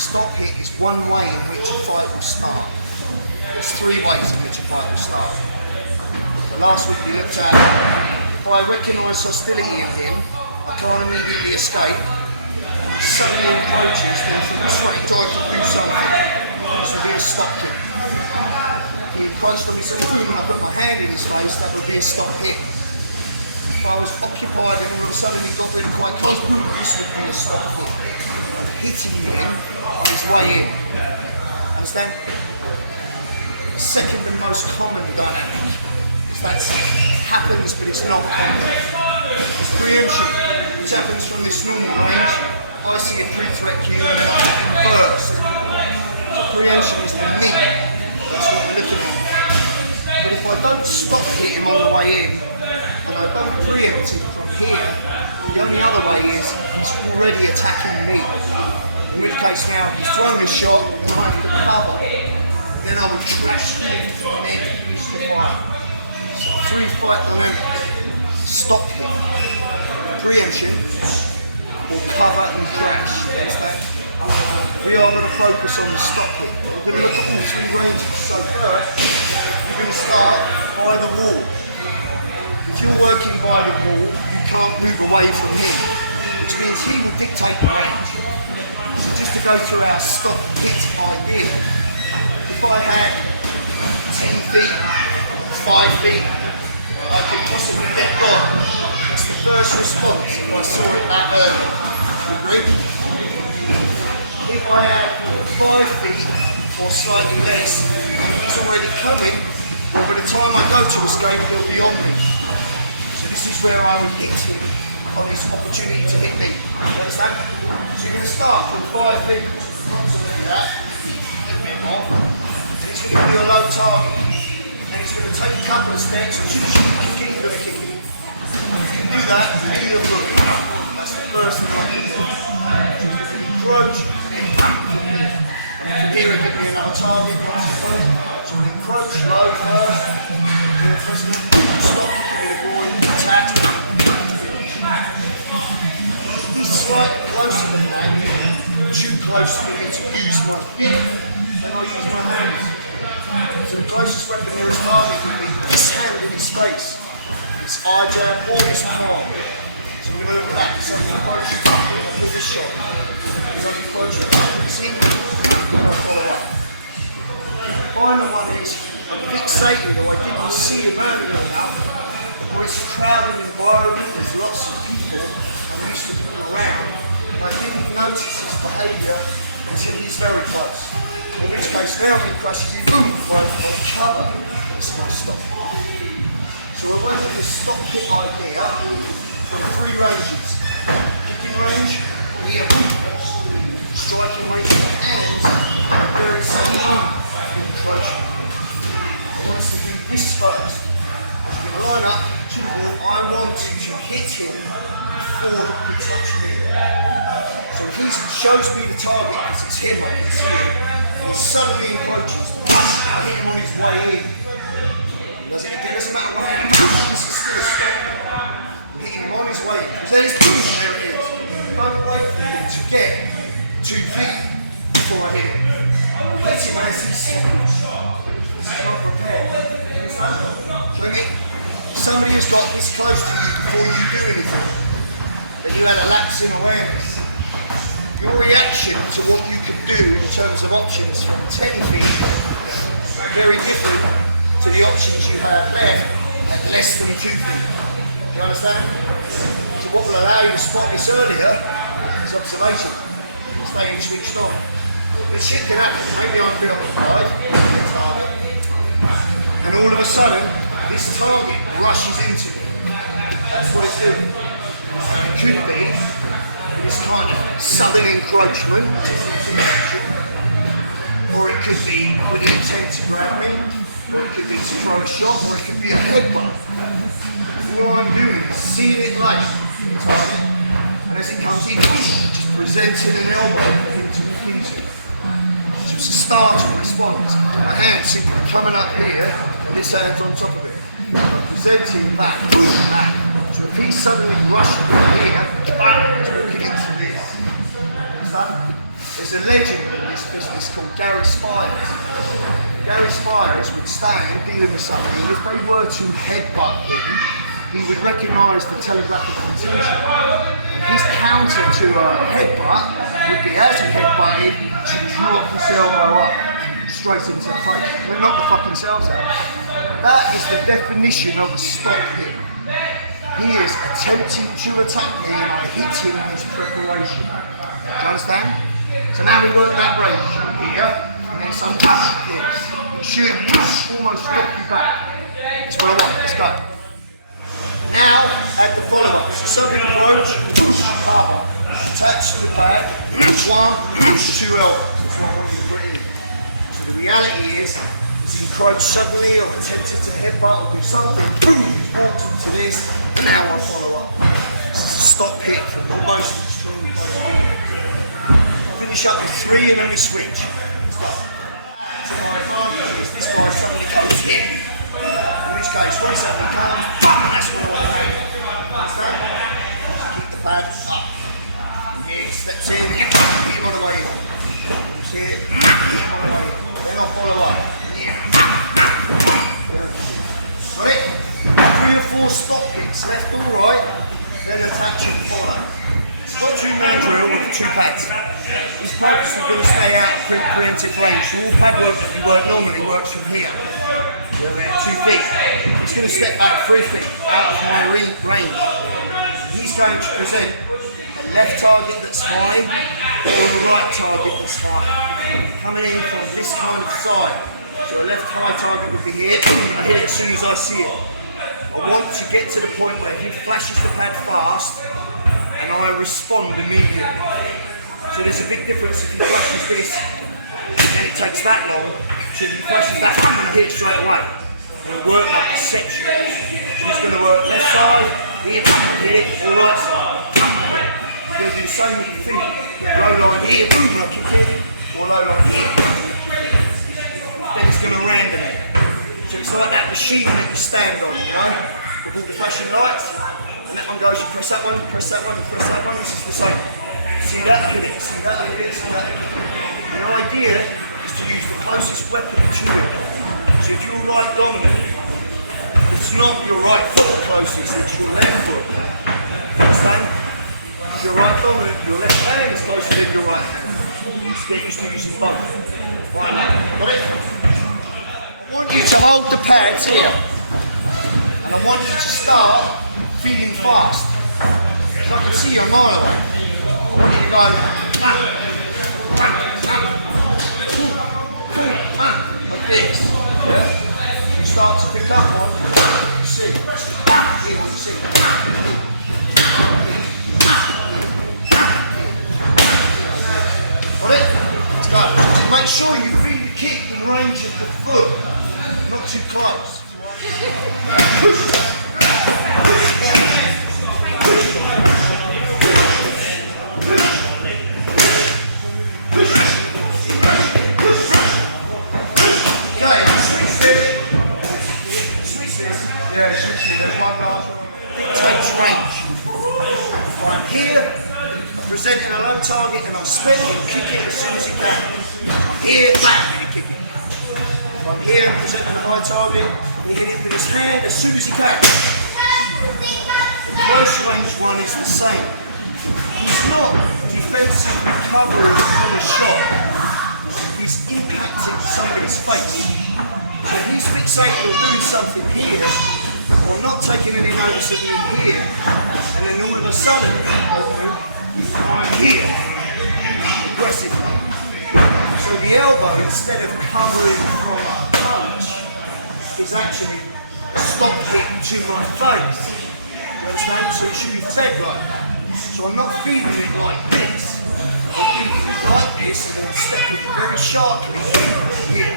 stop hit is one way in which a fight will start. There's three ways in which a fight will start. The last week we looked at, if I recognise hostility in him, I can't immediately escape. Suddenly approaches, then from the straight drive to do something, so we're stuck here. He approached on his own, and I put my hand in his face, that would be a stop hit. If I was occupied and all of a sudden he got really quite comfortable, this would be a stop hit. Hitting him on his way in. Understand? The second and most common dynamic is that happens but it's not common. It's preemption, which happens from this normal range. I see a pre-threat queue and I burst. Preemption is the lead. That's what we're looking at. But if I don't stop him on the way in, and I don't preempt him from here, the only other way is he's already attacking me. In which case now he's thrown a shot, and I have to recover. And then I would trash him from there to finish the fight. So through fight dynamic, stop him. Preemption. Or cover and crash. We are going to focus on the stop hit. We're going to look at this range. So first, you're going to start by the wall. If you're working by the wall, you can't move away from him, which means he will dictate the range. So just to go through our stop hit idea, if I had 10 feet, 5 feet, I could possibly get gone. That's the first response if I saw it that early. If I had 5 feet or slightly less, he's already coming, and by the time I go to escape, he'll be on me. So this is where I would hit him on his opportunity to hit me. Understand? So you're going to start with 5 feet, like that, a bit more, and he's going to give you a low target, and he's going to take a couple of steps, which you can get you the kick. You can do that in your book. That's the first thing I need to do. Approach. Here we're going to get our target. So we'll encroach low first. We'll press the stop. We'll avoid the attack. He's slightly closer than that. Too close for me to use my feet. And I'll use my hands. So the closest weapon nearest target will be this hand in his face. This eye jab or his palm. So we're going to look at that. So we'll approach this shot. So we approach this in. The final one is fixating if I didn't see him early enough, or it's a crowded environment, there's lots of people around, and I didn't notice his behaviour until he's very close. In which case now he crushes you, boom, right up on cover. It's my stop. So we're working with this stop hit idea with 3 ranges. Kicking range, here, striking range with the hands, very simple. I want to do this first. I'm going to line up to the wall. I want to hit him before he touches me. So he shows me the target as it's him, I can see him. He suddenly approaches. I hit him on his way in. It doesn't matter where he comes, it's this. Hit him on his way in. Then it's there it is. Don't wait for him to get 2 feet before I hit him. Hit him as he's somebody has got this close to you before you do anything, then you had a lapse in awareness. Your reaction to what you can do in terms of options from 10 feet is very different to the options you have there at less than 2 feet. Do you understand? So what will allow you to spot this earlier is observation. Staying switched on. But shit can happen. Maybe I'm good on 5, and all of a sudden, this target rushes into me. That's what it's doing. It could be this kind of sudden encroachment, or it could be with the intent to grab me, or it could be to throw a shot, or it could be a headbutt. All I'm doing is seeing it late. As it comes in, just presenting an elbow for it to look into. So it's a startle response. The hand simply coming up here, this hand's on top of it. Presenting back, back. So if he's suddenly rushing here, bang, he's walking into this. There's a legend Gary Spires. Gary Spires would stand dealing with somebody. If they were to headbutt him, he would recognise the telegraphic intention. His counter to a headbutt would be, as he headbutted, to drop his elbow up straight into the face. And then knock the fucking cells out. That is the definition of a stop hit. He is attempting to attack me and I hit him in his preparation. Do you understand? So now we work that range here, and then some push hits. It should almost knock you back. That's what I want. Let's go. Now, at the follow-up. So something approach, attach to the bag, 1, 2 elbows. So the reality is, encroach suddenly or attempted to headbutt or do something, boom, walked into this, now I follow up. This is a stop hit from the most extreme. Finish up with 3 and then we switch. This guy suddenly comes in, in which case, when something comes, that's all right. Keep the balance up. Yeah, steps in, get him on the way on. See it? Then I'll follow up. Got it? 3 or 4 stop hits, left or right, then attach and follow. Stop trick man drill with 2 pads. These pads will stay out of pre-emptive range. So all pad work that we work normally works from here. We're about 2 feet. He's going to step back 3 feet out of my range. He's going to present a left target that's fine or the right target that's fine. Coming in from this kind of side. So the left high target would be here. I hit it as soon as I see it. I want to get to the point where he flashes the pad fast and I respond immediately. So there's a big difference if he flashes this and it takes that long. So if he flashes that, he can hit it straight away. We'll work like a section. So he's going to work left side, hit it, or right side. He's going to do the same with your feet. Low line here, boom, I kick in, or low line here. Then it's going to round there. So it's like that machine that you stand on, you know? With all the flashing lights, and that one goes, you press that one, you press that one, you press that one, this is the same. See that, hit it, see that, hit it, see that. And the idea is to use the closest weapon to it. So if you're right dominant, it's not your right foot closest, it's your left foot. Understand? If you're right dominant, your left hand is closer than your right hand. Get used to using both. Got it? I want you to hold the pads here. And I want you to start feeding fast. So I can see you a mile away. You go like this. You start to pick up on, you see. Here you see. Got it? Let's go. Make sure you feed the kick in the range of the foot. Not too close. Presenting a low target and I'll split it and kick it as soon as he can. Here, kick it. I'm here presenting a high target, he hit it with his hand as soon as he can. The close range one is the same. It's not defensive recovery from a shot. It's impacting somebody's face. So if he's fixated on doing something here, or not taking any notice of you here, and then all of a sudden, here, aggressively. So the elbow, instead of covering from a punch, is actually stopping to my face. Understand? So it should be fed like that. So I'm not feeding it like this. I'm feeding it like this and stepping very sharply here.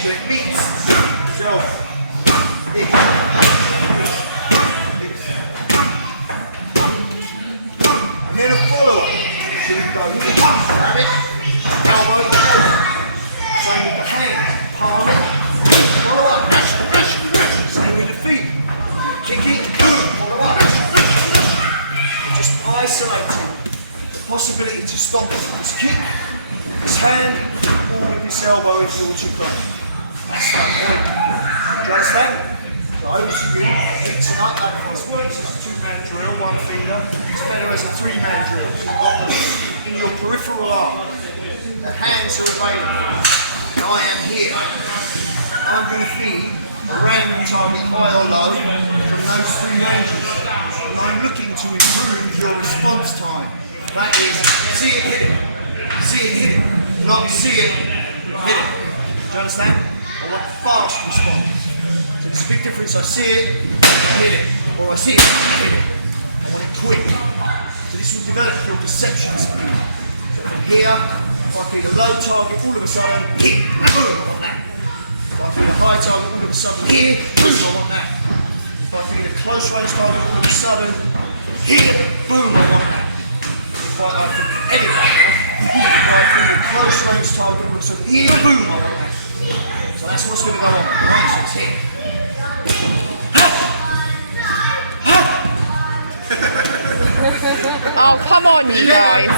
So it meets the elbow. Here. Isolating the possibility to stop his kick, his hand, with this elbow if you took off. Do you understand? So over to you, mixing up that first works as a two-man drill, one feeder. It's better as a three-man drill. So you've got them in your peripheral arm. The hands are available. And I am here. I'm going to feed a random target, high or low, from those three ranges. And I'm looking to improve your response time. That is, see it, hit it. See it, hit it. Not see it, hit it. Do you understand? I want fast response. So there's a big difference. I see it, hit it. Or I see it, hit it. I want it quick. So this will develop your perception speed. From here, if I feed a low target, all of a sudden, hit, boom, I want that. If I feed a high target, all of a sudden, hit, boom, I want that. If I feed a close range target, all of a sudden, hit, boom, I want that. If I feed edit that, if I feed a close range target, all of a sudden, hit, boom, I want that. So that's what's going to go on. So it's hit. Oh, come on, you guys.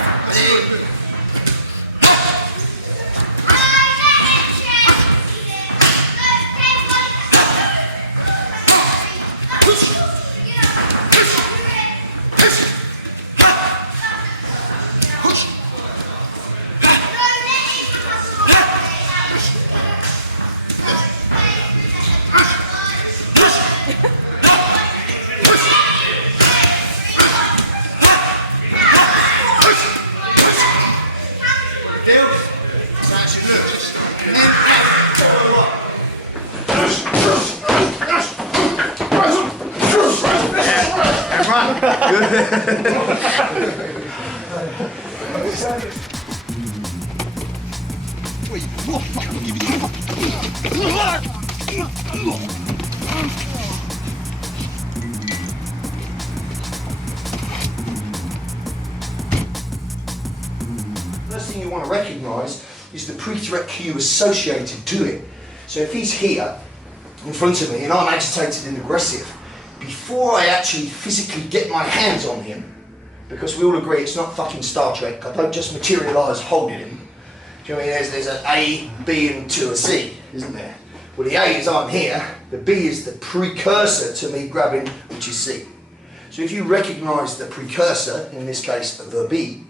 First thing you want to recognise is the pre-threat cue associated to it. So if he's here in front of me and I'm agitated and aggressive, before I actually physically get my hands on him, because we all agree it's not fucking Star Trek, I don't just materialise holding him. Do you know what I mean? There's an A, B and to a C, isn't there? Well, the A is I'm here, the B is the precursor to me grabbing, which is C. So if you recognise the precursor, in this case the B,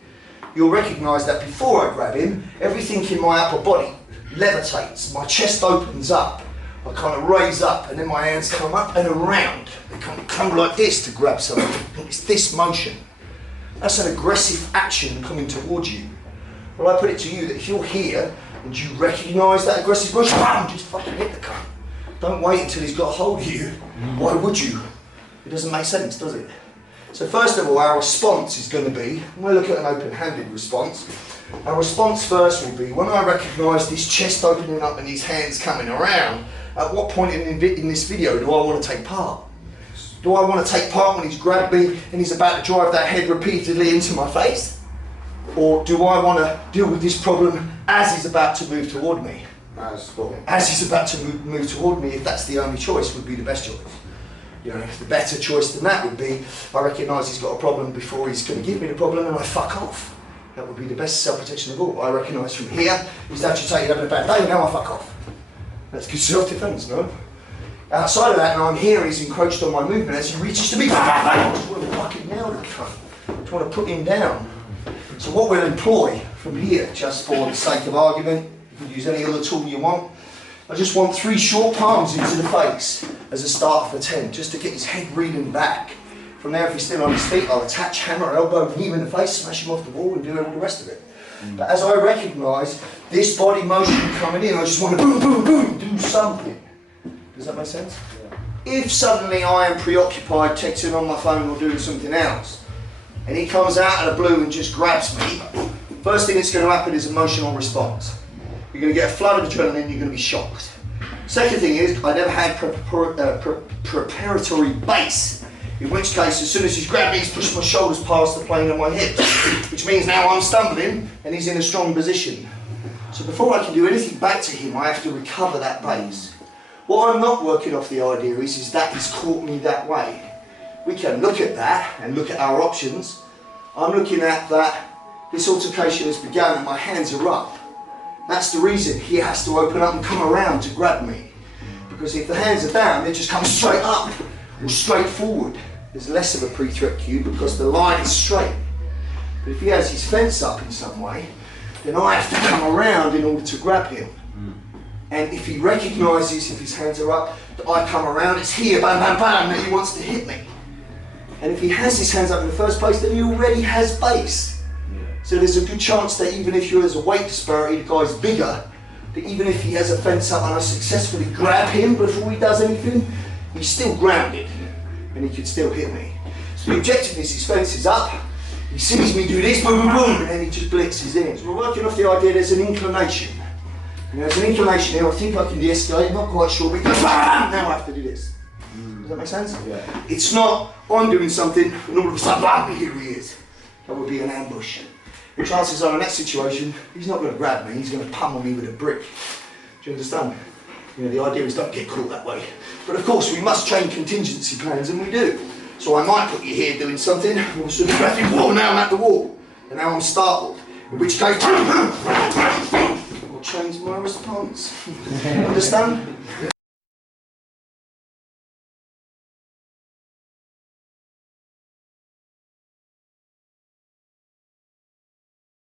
you'll recognise that before I grab him, everything in my upper body levitates, my chest opens up, I kind of raise up and then my hands come up and around. They come like this to grab something. It's this motion. That's an aggressive action coming towards you. Well, I put it to you that if you're here and you recognise that aggressive motion, bam, just fucking hit the cunt. Don't wait until he's got a hold of you. Why would you? It doesn't make sense, does it? So first of all, our response is going to be, when we look at an open-handed response, our response first will be, when I recognise this chest opening up and these hands coming around, at what point in this video do I want to take part? Do I want to take part when he's grabbed me and he's about to drive that head repeatedly into my face? Or do I want to deal with this problem as he's about to move toward me? As he's about to move toward me, if that's the only choice, would be the best choice. You know, the better choice than that would be, I recognise he's got a problem before he's going to give me the problem and I fuck off. That would be the best self-protection of all. I recognise from here, he's agitated, having a bad day, now I fuck off. That's good self-defence, no? Outside of that, and I'm here, he's encroached on my movement as he reaches to me. I just want to fucking nail the cunt. I just want to put him down. So what we'll employ from here, just for the sake of argument, you can use any other tool you want. I just want 3 short palms into the face as a start for 10, just to get his head reeling back. From there, if he's still on his feet, I'll attach hammer, elbow, knee in the face, smash him off the wall and do all the rest of it. But as I recognise this body motion coming in, I just want to boom, boom, boom, do something. Does that make sense? Yeah. If suddenly I am preoccupied, texting on my phone or doing something else, and he comes out of the blue and just grabs me, first thing that's going to happen is emotional response. You're going to get a flood of adrenaline, you're going to be shocked. Second thing is, I never had preparatory base, in which case, as soon as he's grabbed me, he's pushed my shoulders past the plane of my hips, which means now I'm stumbling and he's in a strong position. So before I can do anything back to him, I have to recover that base. What I'm not working off the idea is that he's caught me that way. We can look at that and look at our options. I'm looking at that this altercation has begun and my hands are up. That's the reason he has to open up and come around to grab me. Because if the hands are down, they just come straight up or straight forward. There's less of a pre-threat cue because the line is straight. But if he has his fence up in some way, then I have to come around in order to grab him. And if he recognises, if his hands are up, that I come around, it's here, bam, bam, bam, that he wants to hit me. And if he has his hands up in the first place, then he already has base. So there's a good chance that even if there's a weight disparity, the guy's bigger, that even if he has a fence up and I successfully grab him before he does anything, he's still grounded and he could still hit me. So the objective is his fence is up, he sees me do this, boom, boom, boom, and then he just blitzes in. So we're working off the idea there's an inclination. And there's an inclination here, I think I can de-escalate, I'm not quite sure, but bam, now I have to do this. Does that make sense? Yeah. It's not, I'm doing something, and all of a sudden, bam, here he is. That would be an ambush. The chances are in that situation, he's not going to grab me, he's going to pummel me with a brick. Do you understand? You know, the idea is don't get caught that way. But of course, we must train contingency plans, and we do. So I might put you here doing something, all of a sudden, whoa, now I'm at the wall, and now I'm startled. In which case, I'll change my response. Understand?